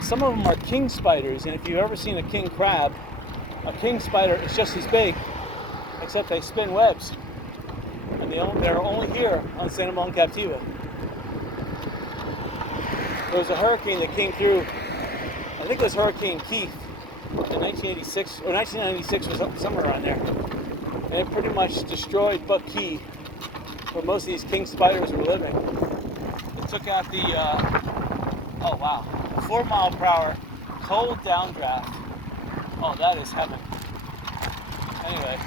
Some of them are king spiders, and if you've ever seen a king crab, a king spider is just as big, except they spin webs, and they're only here on Sandoval and Captiva. There was a hurricane that came through, I think it was Hurricane Keith in 1986 or 1996 or somewhere around there, and it pretty much destroyed Buck Key, where most of these king spiders were living. It took out the 4 mile per hour cold downdraft. Oh, that is heaven. Anyway,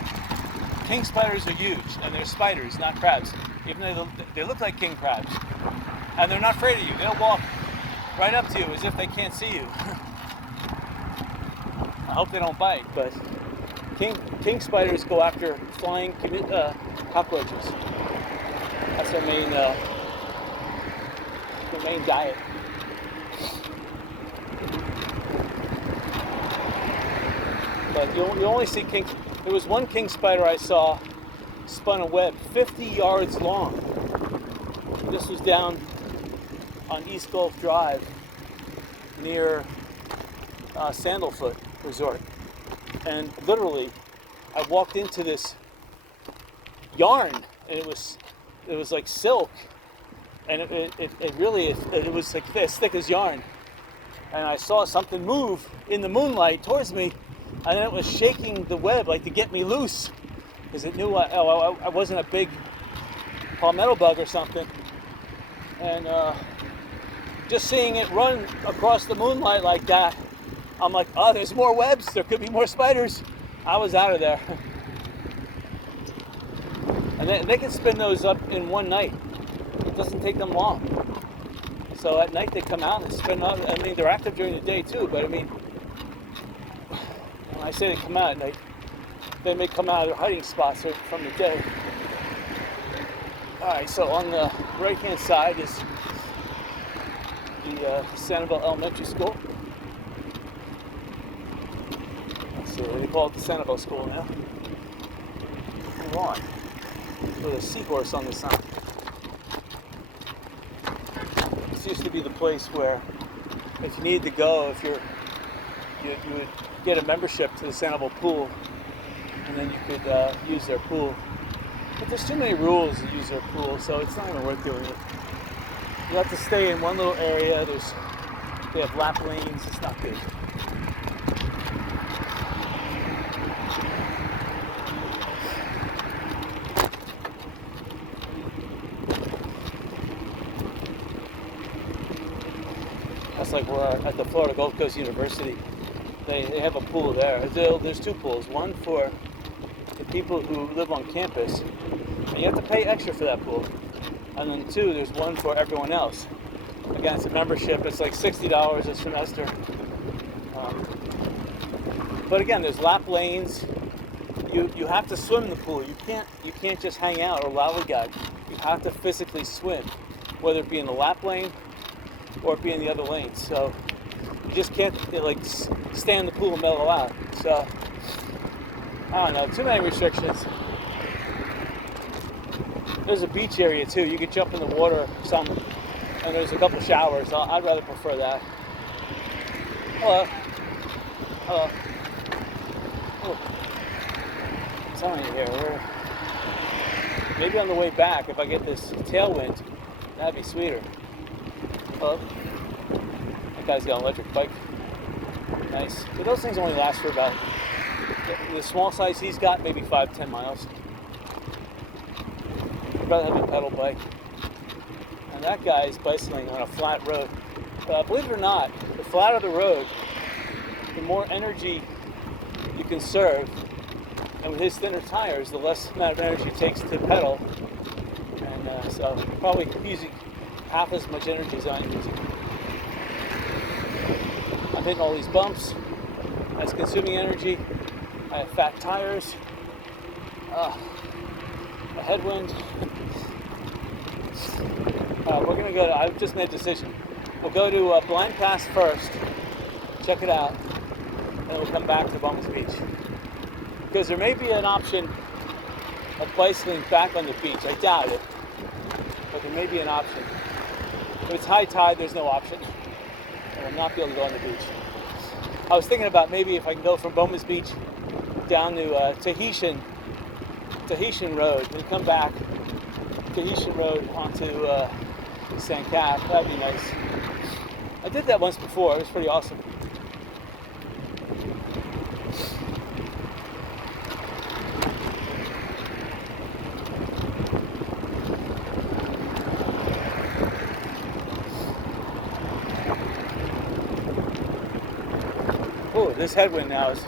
king spiders are huge, and they're spiders, not crabs. Even though they look like king crabs, and they're not afraid of you. They'll walk right up to you as if they can't see you. I hope they don't bite, but king spiders go after flying cockroaches. That's their main diet. But you only see king. There was one king spider I saw spun a web 50 yards long. This was down on East Gulf Drive near Sandalfoot Resort, and literally I walked into this yarn, and it was like silk, and it was like as thick as yarn, and I saw something move in the moonlight towards me, and then it was shaking the web like to get me loose, because it knew I wasn't a big palmetto bug or something. And just seeing it run across the moonlight like that, I'm like, oh, there's more webs, there could be more spiders. I was out of there. And they can spin those up in one night. It doesn't take them long. So at night they come out and spin up. I mean, they're active during the day too, but I mean, when I say they come out at night, they may come out of their hiding spots from the day. Alright, so on the right hand side is the Sandoval Elementary School. So they call it the Sandoval School now. Move on. With a seahorse on the sign. This used to be the place where, if you needed to go, you would get a membership to the Sandoval pool, and then you could use their pool. But there's too many rules to use their pool, so it's not even worth doing it. You have to stay in one little area. They have lap lanes. It's not good. That's like we're at the Florida Gulf Coast University. They have a pool there. There's 2 pools. One for the people who live on campus, and you have to pay extra for that pool. And then 2, there's one for everyone else. Again, it's a membership. It's like $60 a semester. But again, there's lap lanes. You have to swim in the pool. You can't just hang out or lollygag. You have to physically swim, whether it be in the lap lane or it be in the other lanes. So you just can't stay in the pool and mellow out. So I don't know, too many restrictions. There's a beach area too. You could jump in the water some, and there's a couple showers. I'd rather prefer that. Hello. Hello. Oh. I'm telling you here, we're maybe on the way back, if I get this tailwind, that'd be sweeter. Hello. That guy's got an electric bike. Nice. But those things only last for about, the small size he's got, maybe 5-10 miles. I'd rather have a pedal bike. And that guy is bicycling on a flat road. Believe it or not, the flatter the road, the more energy you conserve. And with his thinner tires, the less amount of energy it takes to pedal. And so probably using half as much energy as I'm using. I'm hitting all these bumps. That's consuming energy. I have fat tires. A headwind. We're going to go to, I've just made a decision. We'll go to Blind Pass first, check it out, and then we'll come back to Bumbles Beach. Because there may be an option of bicycling back on the beach. I doubt it, but there may be an option. If it's high tide, there's no option. I will not be able to go on the beach. I was thinking about maybe if I can go from Bowman's Beach down to Tahitian Road and come back Tahitian Road onto St. Cap. That'd be nice. I did that once before. It was pretty awesome. Oh, this headwind now is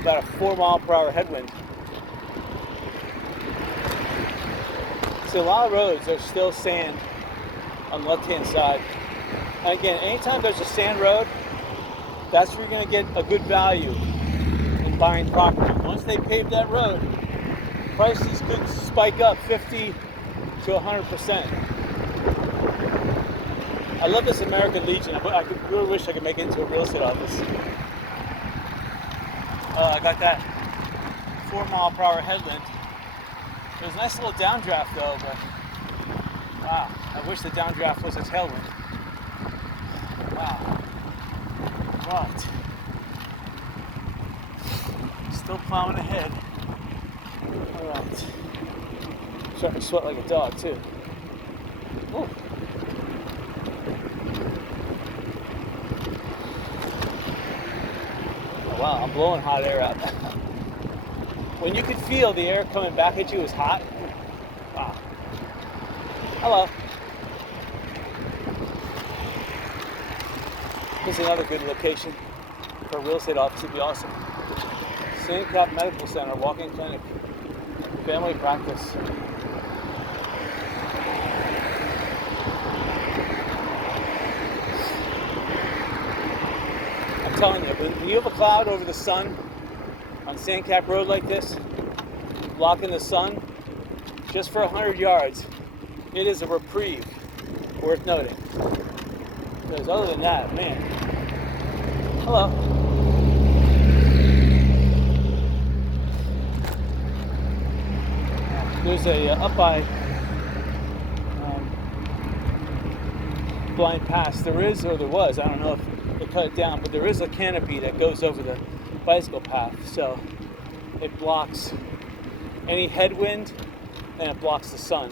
about a 4-mile-per-hour headwind. So a lot of roads are still sand on the left-hand side. And again, anytime there's a sand road, that's where you're going to get a good value in buying property. Once they pave that road, prices could spike up 50 to 100%. I love this American Legion. I really wish I could make it into a real estate office. I got that 4-mile-per-hour headwind. There's a nice little downdraft though, but wow, I wish the downdraft was a tailwind. Wow. But still plowing ahead. Alright. Starting to sweat like a dog too. Ooh. Wow, I'm blowing hot air out. When you could feel the air coming back at you is hot. Wow. Hello. Here's another good location for a real estate office. Would be awesome. St. Cap Medical Center, walk-in clinic, family practice. I'm telling you, when you have a cloud over the sun on St. Cap Road like this, blocking the sun, just for 100 yards, it is a reprieve, worth noting. Because other than that, man, hello. There's a up by Blind Pass. There is, or there was, I don't know if they cut it down, but there is a canopy that goes over the bicycle path, so it blocks any headwind and it blocks the sun.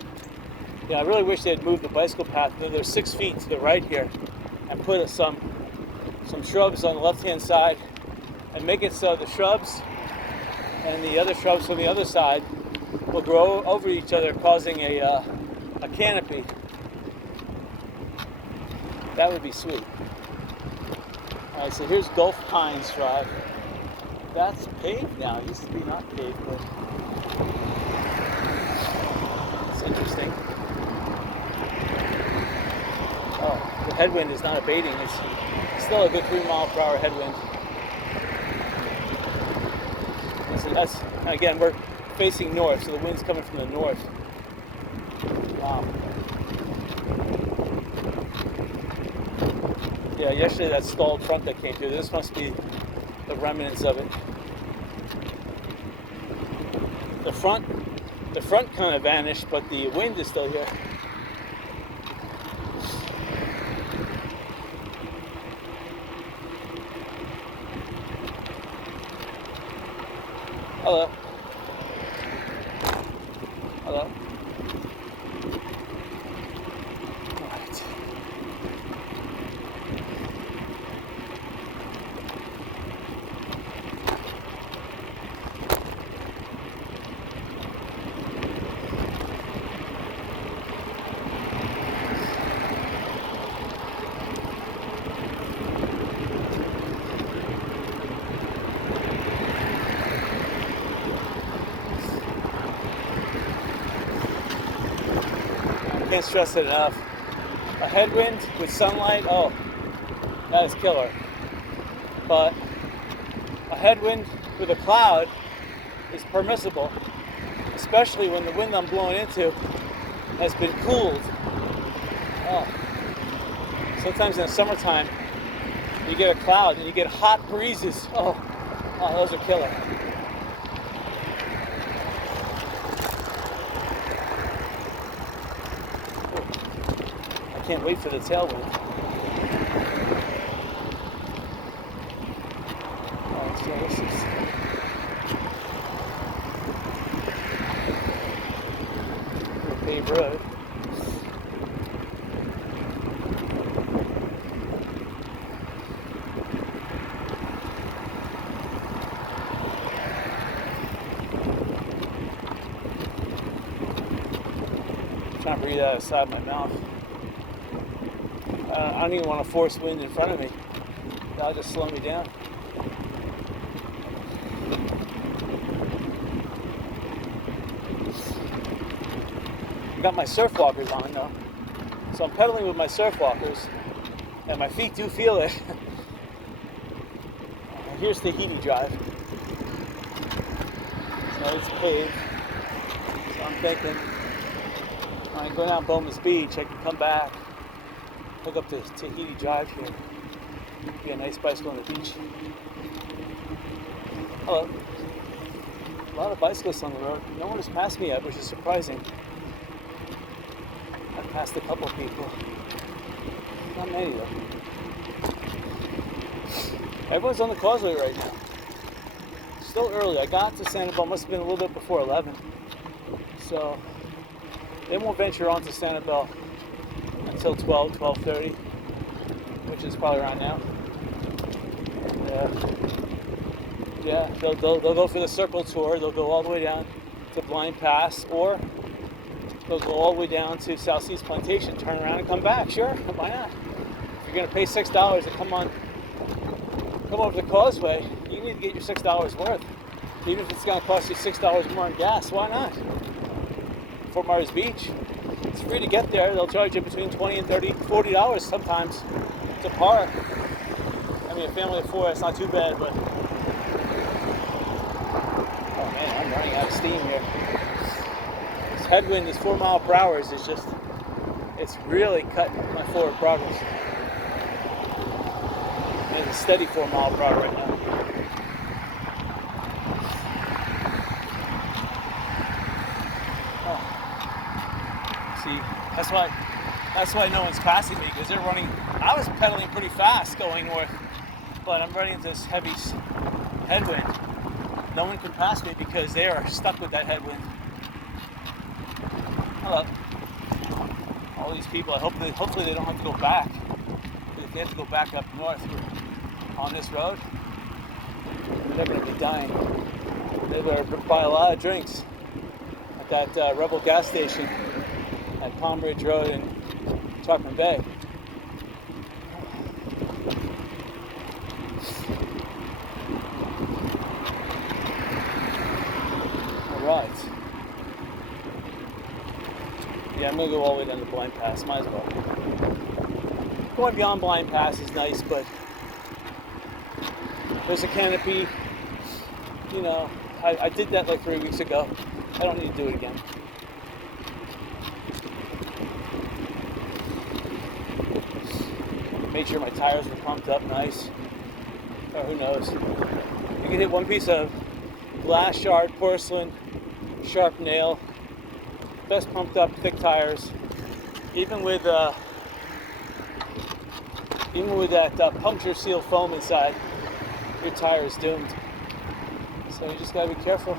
Yeah, I really wish they'd move the bicycle path. There's 6 feet to the right here, and put some shrubs on the left-hand side, and make it so the shrubs and the other shrubs from the other side will grow over each other, causing a canopy. That would be sweet. All right, so here's Gulf Pines Drive. That's paved now. It used to be not paved, but it's interesting. Oh, the headwind is not abating. It's still a good 3-mile-per-hour headwind. And so that's, again, we're facing north, so the wind's coming from the north. Wow. Yeah, yesterday that stalled truck that came through, this must be the remnants of it. The front kind of vanished, but the wind is still here. Hello. Hello. All right. Can't stress it enough. A headwind with sunlight, oh, that is killer. But a headwind with a cloud is permissible, especially when the wind I'm blowing into has been cooled. Oh. Sometimes in the summertime, you get a cloud and you get hot breezes. Oh, those are killer. Can't wait for the tailwind. paved road. I'm trying to breathe out of the side of my mouth. I don't even want to force wind in front of me. That'll just slow me down. I got my surf walkers on though. So I'm pedaling with my surf walkers and my feet do feel it. Here's Tahiti Drive. So it's paved. So I'm thinking when I go down Boma's Beach, I can come back, hook up to Tahiti Drive here. Be a nice bicycle on the beach. Hello. A lot of bicyclists on the road. No one has passed me yet, which is surprising. I've passed a couple people. Not many though. Everyone's on the causeway right now. Still early. I got to Sandoval, must have been a little bit before 11. So they won't venture onto Sanibel until 12:30, which is probably around now. Yeah, they'll go for the circle tour. They'll go all the way down to Blind Pass, or they'll go all the way down to South Seas Plantation, turn around and come back. Sure, why not? If you're gonna pay $6 to come over the causeway, you need to get your $6 worth. Even if it's gonna cost you $6 more in gas, why not? Fort Myers Beach, it's free to get there. They'll charge you between $20 and $40 sometimes to park. I mean, a family of 4, that's not too bad, but oh man, I'm running out of steam here. This headwind, this 4 mile per hour is just, it's really cutting my forward progress. It's a steady 4 mile per hour right now. Oh. See, that's why no one's passing me, because they're running. I was pedaling pretty fast going north, but I'm running into this heavy headwind. No one can pass me because they are stuck with that headwind. Hello. All these people, hopefully they don't have to go back. If they have to go back up north on this road, they're going to be dying. They better buy a lot of drinks at that Rebel gas station at Palm Ridge Road in Tuckman Bay. Alright. Yeah, I'm going to go all the way down to Blind Pass. Might as well. Going beyond Blind Pass is nice, but there's a canopy. You know, I did that like 3 weeks ago. I don't need to do it again. Made sure my tires were pumped up nice. Or who knows. You can hit one piece of glass shard, porcelain, sharp nail. Best pumped up thick tires. Even with that puncture seal foam inside, your tire is doomed. So you just gotta be careful.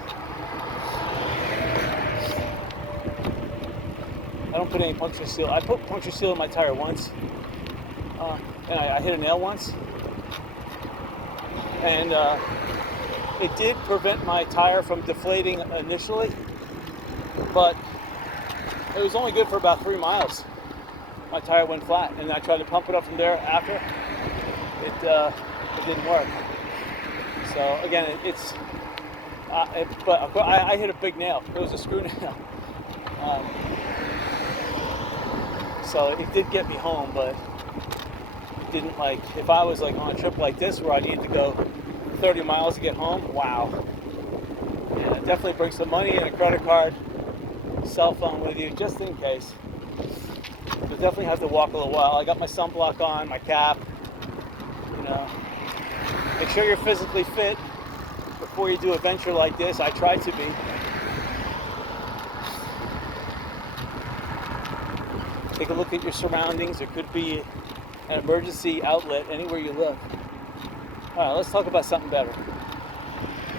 I don't put any puncture seal. I put puncture seal in my tire once, and I hit a nail once, and it did prevent my tire from deflating initially, but it was only good for about 3 miles. My tire went flat, and I tried to pump it up from there after. It didn't work. So again, but I hit a big nail. It was a screw nail. So it did get me home, but it didn't if I was on a trip like this where I needed to go 30 miles to get home, wow. Yeah, definitely bring some money and a credit card, cell phone with you, just in case. You'll definitely have to walk a little while. I got my sunblock on, my cap, Make sure you're physically fit before you do a venture like this. I try to be. Take a look at your surroundings. There could be an emergency outlet anywhere you look. All right, let's talk about something better.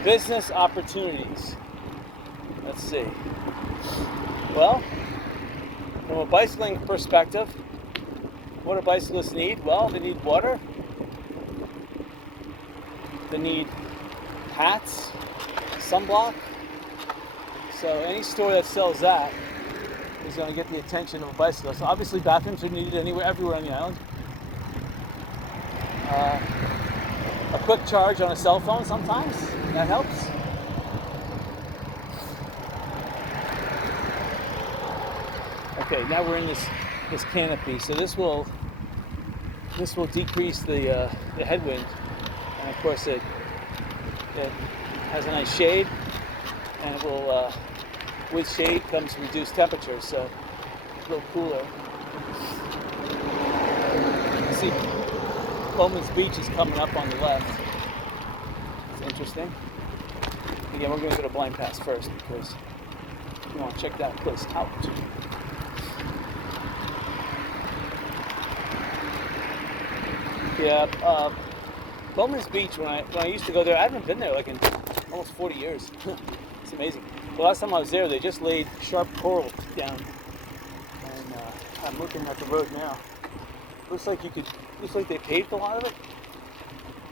Business opportunities. Let's see. Well, From a bicycling perspective, what do bicyclists need? Well, they need water. They need hats, sunblock. So any store that sells that is going to get the attention of a bicyclist. Obviously, bathrooms are needed everywhere on the island. A quick charge on a cell phone sometimes, that helps. Okay, now we're in this canopy, so this will decrease the headwind, and of course it has a nice shade, and it will with shade comes reduced temperature, so a little cooler. You see Bowman's Beach is coming up on the left. It's interesting. Again, we're going to go to Blind Pass first because we want to check that place out. Yeah, Bowman's Beach, when I used to go there, I haven't been there like in almost 40 years. It's amazing. The last time I was there, they just laid sharp coral down. And I'm looking at the road now. Looks like they paved a lot of it.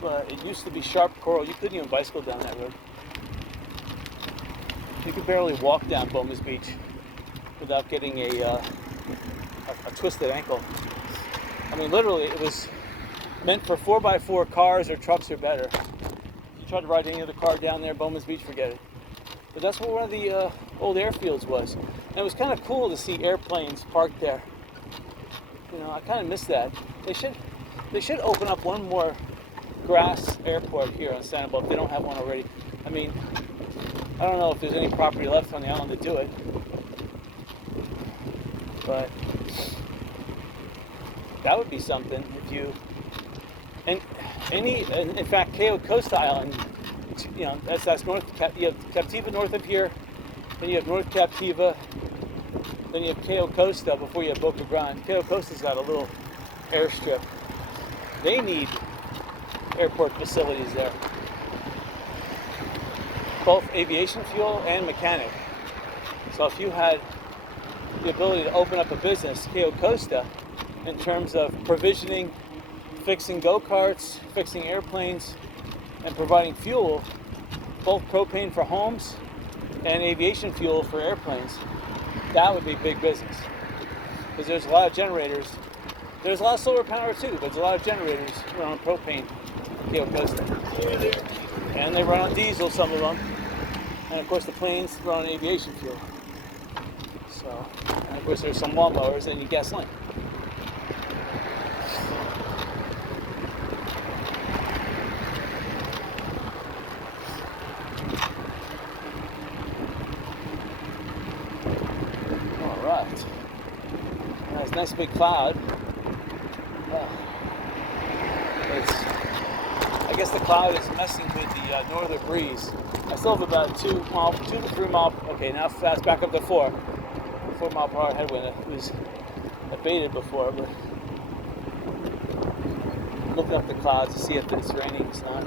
But it used to be sharp coral. You couldn't even bicycle down that road. You could barely walk down Bowman's Beach without getting a twisted ankle. I mean, literally, it was meant for 4x4 cars or trucks or better. If you tried to ride any other car down there, Bowman's Beach, forget it. But that's where one of the old airfields was. And it was kind of cool to see airplanes parked there. You know, I kind of miss that. They should open up one more grass airport here on Sandoval if they don't have one already. I mean, I don't know if there's any property left on the island to do it. But that would be something if you... And in fact, Cayo Costa Island, you know, that's north. You have Captiva north of here, then you have North Captiva, then you have Cayo Costa before you have Boca Grande. Cayo Costa's got a little airstrip. They need airport facilities there, both aviation fuel and mechanic. So if you had the ability to open up a business, Cayo Costa, in terms of provisioning, fixing go-karts, fixing airplanes, and providing fuel, both propane for homes and aviation fuel for airplanes, that would be big business. Because there's a lot of generators. There's a lot of solar power too, but there's a lot of generators run on propane in Cayo Costa. And they run on diesel, some of them. And of course the planes run on aviation fuel. So, and of course there's some lawnmowers that need gasoline. Nice big cloud. I guess the cloud is messing with the northern breeze. I still have about 2 to 3 mile. Okay, now fast back up to 4 mile per hour headwind. It was abated before, but I'm looking up the clouds to see if it's raining. It's not.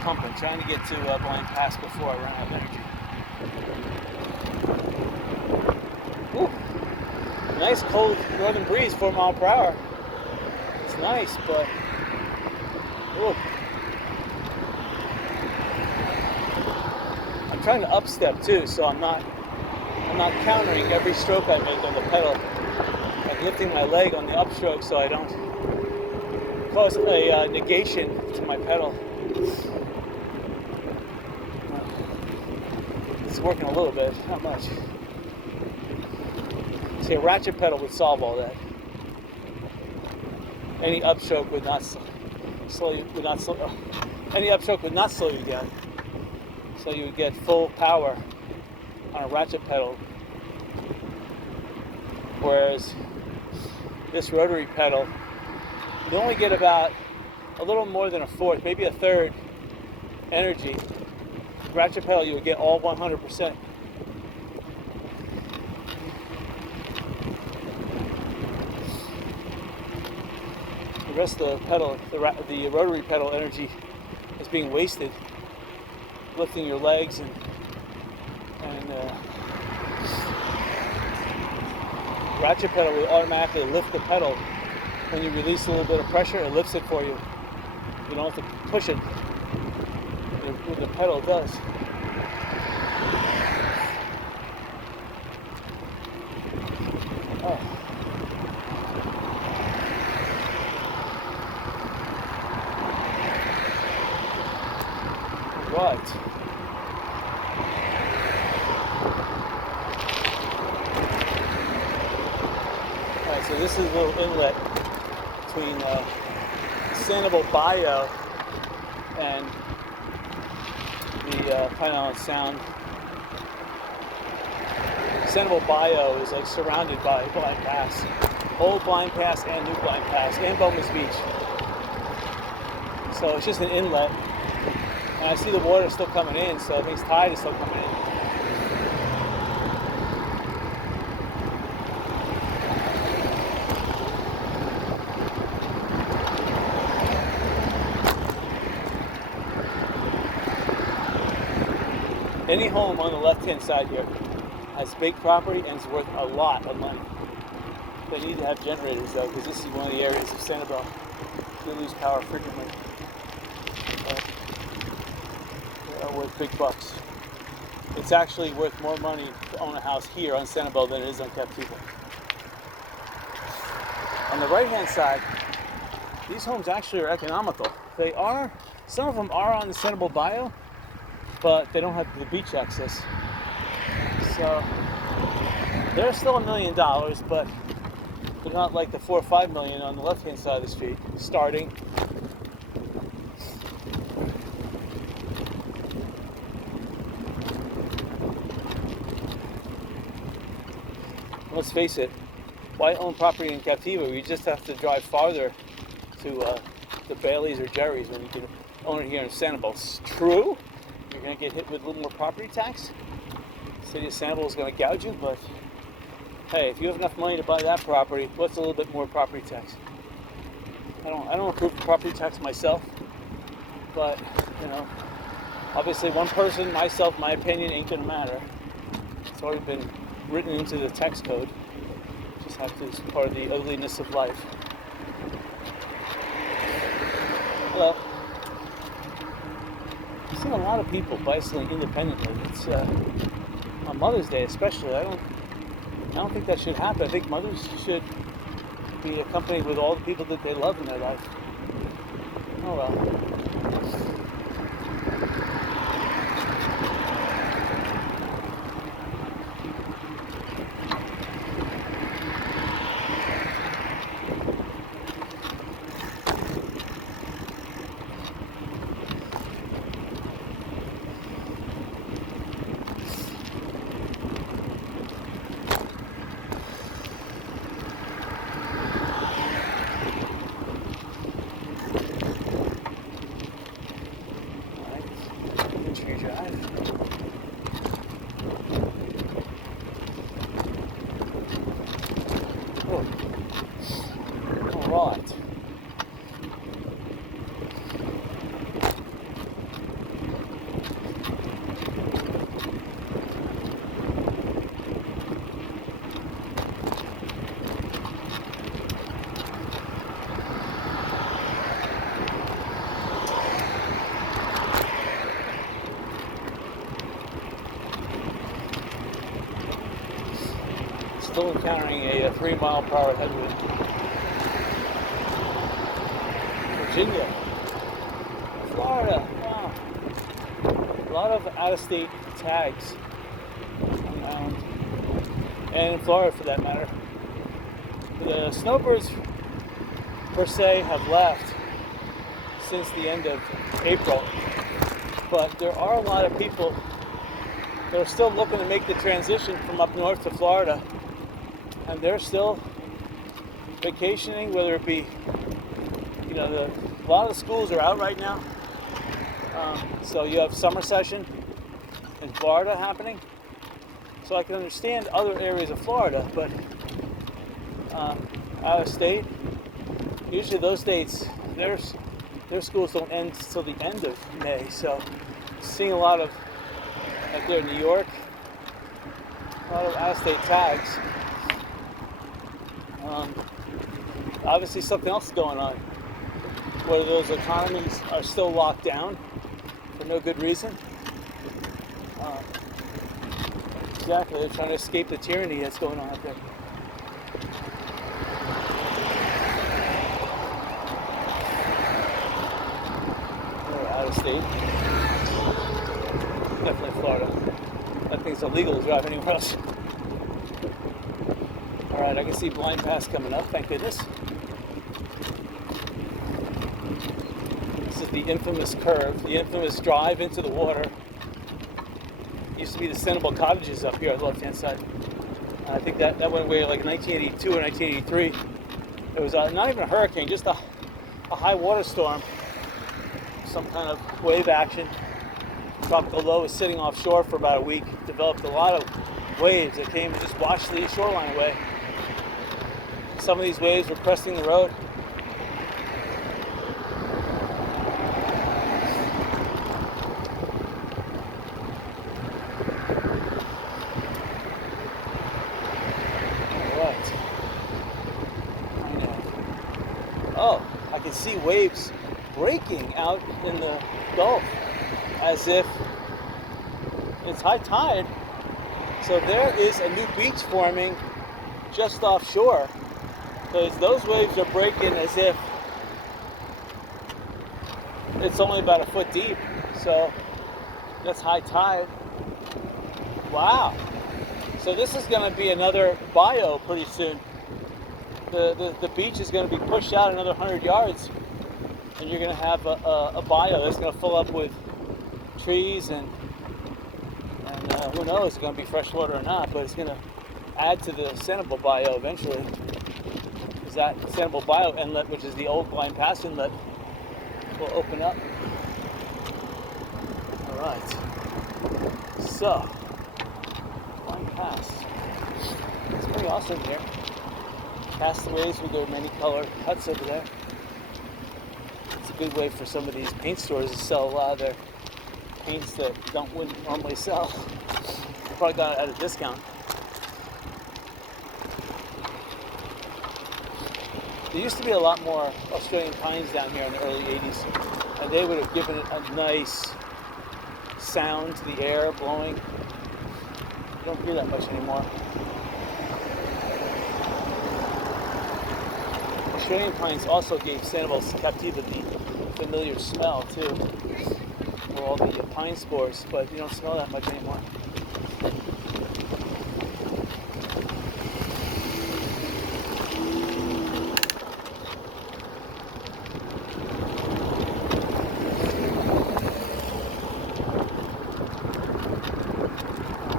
Pumping, trying to get to Blind Pass before I run out of energy. Ooh, nice cold northern breeze, 4 mile per hour. It's nice, but ooh. I'm trying to upstep too, so I'm not countering every stroke I make on the pedal. I'm lifting my leg on the upstroke so I don't cause a negation to my pedal. It's working a little bit, not much. See, a ratchet pedal would solve all that. Any upstroke would not slow you. Any upstroke would not slow you down. So you would get full power on a ratchet pedal. Whereas this rotary pedal, you only get about a little more than a fourth, maybe a third energy. Ratchet pedal, you would get all 100%. rest of the pedal, the rotary pedal energy is being wasted lifting your legs and ratchet pedal will automatically lift the pedal. When you release a little bit of pressure, it lifts it for you. You don't have to push it. What the pedal does. Oh. Right. Alright, so this is a little inlet between Sandoval Bayou and the Pine Island Sound. Sandoval Bayou is like surrounded by Blind Pass, old Blind Pass and new Blind Pass, and Bowman's Beach. So it's just an inlet. And I see the water still coming in, so it means tide is still coming in. Any home on the left-hand side here has big property and is worth a lot of money. They need to have generators though, because this is one of the areas of Sanibel we lose power frequently. But they are worth big bucks. It's actually worth more money to own a house here on Sanibel than it is on Captiva. On the right-hand side, these homes actually are economical. They are, some of them are on the Sanibel Bayou, but they don't have the beach access. So they're still $1 million, but they're not like the 4 or 5 million on the left-hand side of the street, starting. Let's face it, why own property in Captiva? You just have to drive farther to the Baileys or Jerry's when you can own it here in Sanibel. It's true. You're going to get hit with a little more property tax. The city of Sanibel is going to gouge you, but hey, if you have enough money to buy that property, what's a little bit more property tax? I don't approve of property tax myself, but you know, obviously one person, myself, my opinion ain't going to matter. It's already been written into the tax code. Just have to, it's part of the ugliness of life. Hello. I've seen a lot of people bicycling independently. It's on Mother's Day especially. I don't think that should happen. I think mothers should be accompanied with all the people that they love in their life. Oh well. Right. Still encountering a 3-mile-per-hour headwind. Virginia, Florida, wow. A lot of out-of-state tags on the island, and in Florida for that matter. The snowbirds per se have left since the end of April, but there are a lot of people that are still looking to make the transition from up north to Florida, and they're still vacationing, whether it be, you know, a lot of the schools are out right now. So you have summer session in Florida happening. So I can understand other areas of Florida, but out of state, usually those dates, their schools don't end till the end of May. So seeing a lot of, like there in New York, a lot of out-of-state tags. Obviously something else is going on. Whether those economies are still locked down for no good reason. Exactly, they're trying to escape the tyranny that's going on out there. They're out of state. Definitely Florida. That thing's illegal to drive anywhere else. Alright, I can see Blind Pass coming up, thank goodness. This is the infamous curve, the infamous drive into the water. Used to be the Sandoval cottages up here on the left-hand side. I think that went away like 1982 or 1983. It was not even a hurricane, just a high water storm. Some kind of wave action. Tropical low was sitting offshore for about a week. Developed a lot of waves that came and just washed the shoreline away. Some of these waves were cresting the road. Oh, I can see waves breaking out in the Gulf as if it's high tide. So there is a new beach forming just offshore because those waves are breaking as if it's only about a foot deep. So that's high tide. Wow. So this is going to be another bayou pretty soon. The beach is going to be pushed out another 100 yards, and you're going to have a bayou that's going to fill up with trees and who knows, it's going to be freshwater or not, but it's going to add to the Sanibel Bayou eventually. Because that Sanibel Bayou inlet, which is the old Blind Pass inlet, will open up. All right. So, Blind Pass. It's pretty awesome here. Castaways with their many colored huts over there. It's a good way for some of these paint stores to sell a lot of their paints that wouldn't normally sell. Probably got it at a discount. There used to be a lot more Australian pines down here in the early 80s, and they would have given it a nice sound to the air blowing. You don't hear that much anymore. Australian pines also gave Sandoval Captiva the familiar smell too, for all the pine spores, but you don't smell that much anymore.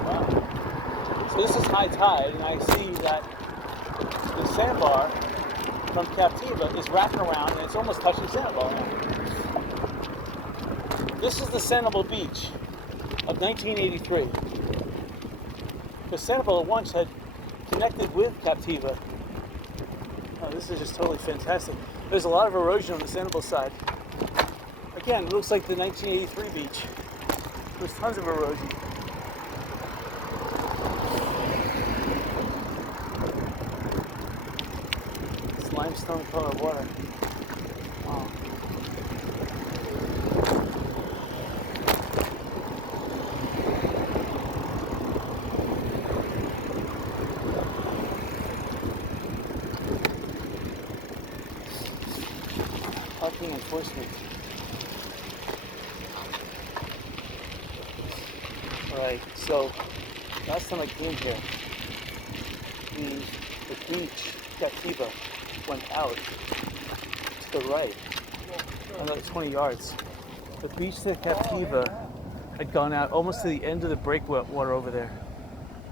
Wow. So this is high tide, and I see that the sandbar from Captiva is wrapping around and it's almost touching Sandoval now. This is the Sandoval Beach of 1983. Because Sandoval once had connected with Captiva. Oh, this is just totally fantastic. There's a lot of erosion on the Sandoval side. Again, it looks like the 1983 beach. There's tons of erosion. Limestone colored water. Wow. Parking enforcement. Right, so last time I came here, the beach, Captiva, went out to the right, another 20 yards. The beach to Captiva had gone out almost to the end of the breakwater over there.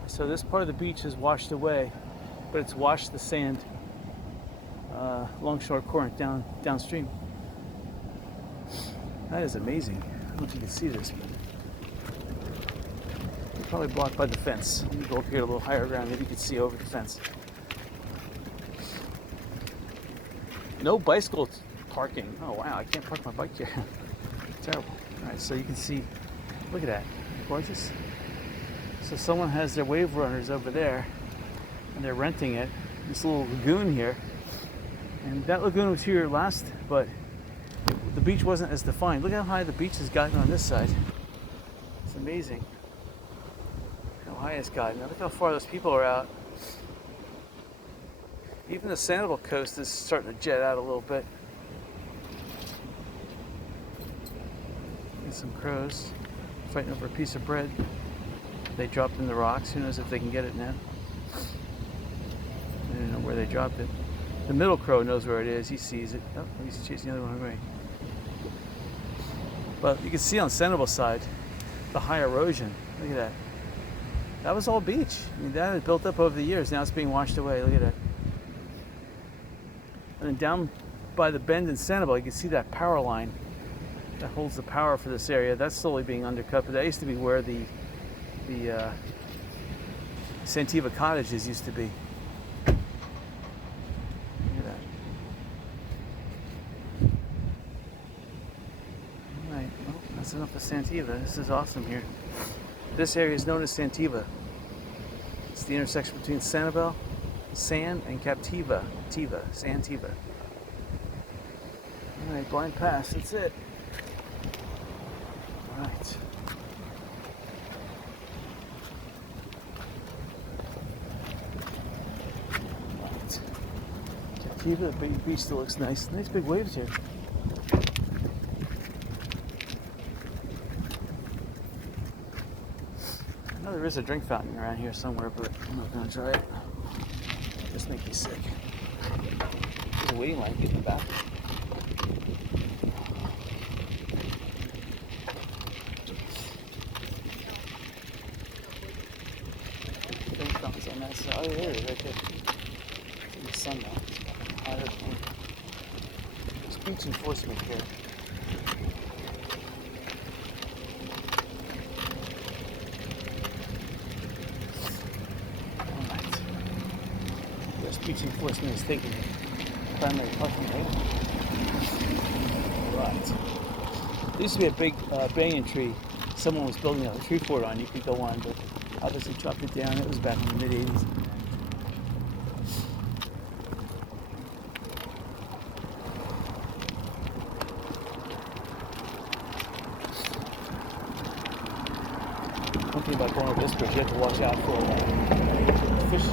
So this part of the beach is washed away, but it's washed the sand longshore current downstream. That is amazing. I don't know if you can see this, but it's probably blocked by the fence. Let me go up here a little higher ground, maybe you can see over the fence. No bicycle parking. Oh wow, I can't park my bike here. Terrible. Alright, so you can see, look at that. Gorgeous. So someone has their wave runners over there and they're renting it. This little lagoon here. And that lagoon was here last, but the beach wasn't as defined. Look how high the beach has gotten on this side. It's amazing how high it's gotten. Now look how far those people are out. Even the Sandoval coast is starting to jet out a little bit. And some crows fighting over a piece of bread. They dropped in the rocks. Who knows if they can get it now? I don't know where they dropped it. The middle crow knows where it is. He sees it. Oh, he's chasing the other one away. But you can see on Sandoval side the high erosion. Look at that. That was all beach. I mean, that had built up over the years. Now it's being washed away. Look at that. And then down by the bend in Sandoval, you can see that power line that holds the power for this area. That's slowly being undercut. But that used to be where the Santiva cottages used to be. Look at that. All right, well, that's enough of Santiva. This is awesome here. This area is known as Santiva. It's the intersection between Sanibel, San, and Captiva. Santiva. All right, blind pass. That's it. All right. The big beach still looks nice. Nice big waves here. I know there is a drink fountain around here somewhere, but I'm not gonna try it. It'll just make me sick. There's a waiting line to get in the bathroom. Drink fountains on that side. Oh, there it is, right there. It's in the sun now. There's beach enforcement here. Alright. There's beach enforcement is taking the primary parking area. Alright. There used to be a big banyan tree someone was building a tree fort on. You could go on, but obviously chopped it down. It was back in the mid-80s. One thing about going over this bridge, you have to watch out for fish